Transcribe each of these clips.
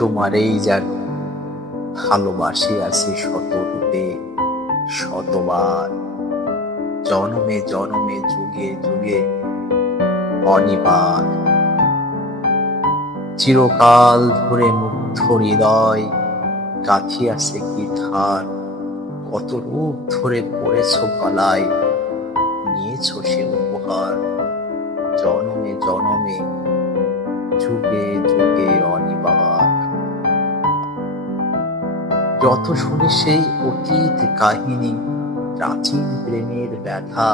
তোমারেই যেন ভালোবাসি আছি শতরূপে শতবার, জনমে জনমে যুগে যুগে অনিবার। চিরকাল ধরে মুগ্ধ হৃদয় গাঁথিয়াছে কি ঠার, কত রূপ ধরে পড়েছ গলায়, নিয়েছ সে উপহার। জনমে জনমে যুগে যুগে অনিবার। যত শুনি সেই অতীত কাহিনী, প্রাচীন প্রেমের ব্যথা,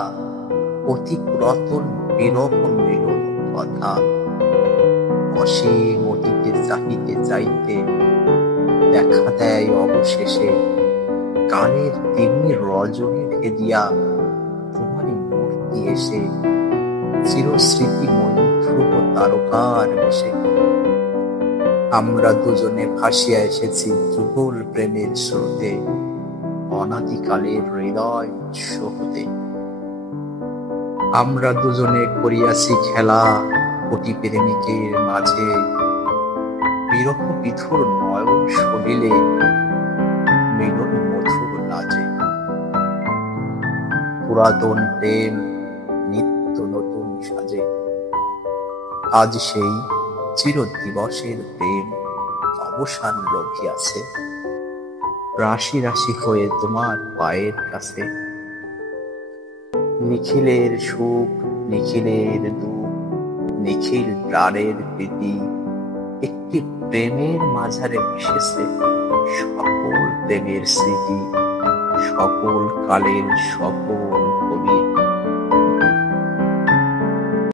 অতি পুরাতন বিরহ মিলন কথা, অসীম অতীতে চাহিতে চাইতে দেখা দেয় অবশেষে কালের তেমনি রজনী ভেদিয়া তোমারই মূর্তি এসে চিরস্মৃতিময়ী ধ্রুব তারকার বেশে। আমরা দুজনে ভাসিয়া এসেছি যুগল প্রেমের স্রোতে, অনাদিকালের হৃদয় উৎস। আমরা দুজনে করিয়াছি খেলা কোটি প্রেমিকের মাঝে, বিরহ বিধুর নয়ন সলিলে মিলন মধুর লাজে। পুরাতন প্রেম নিত্য নতুন সাজে, আজ সেই চির দিবসের প্রেম অবসান রহিয়াছে, রাশি রাশি হয়ে তোমার পায়ের কাছে। নিখিলের সুখ নিখিলের দুঃখ নিখিল প্রাণের প্রীতি, একটি প্রেমের মাঝারে মিশেছে সকল প্রেমের স্মৃতি, সকল কালের সকল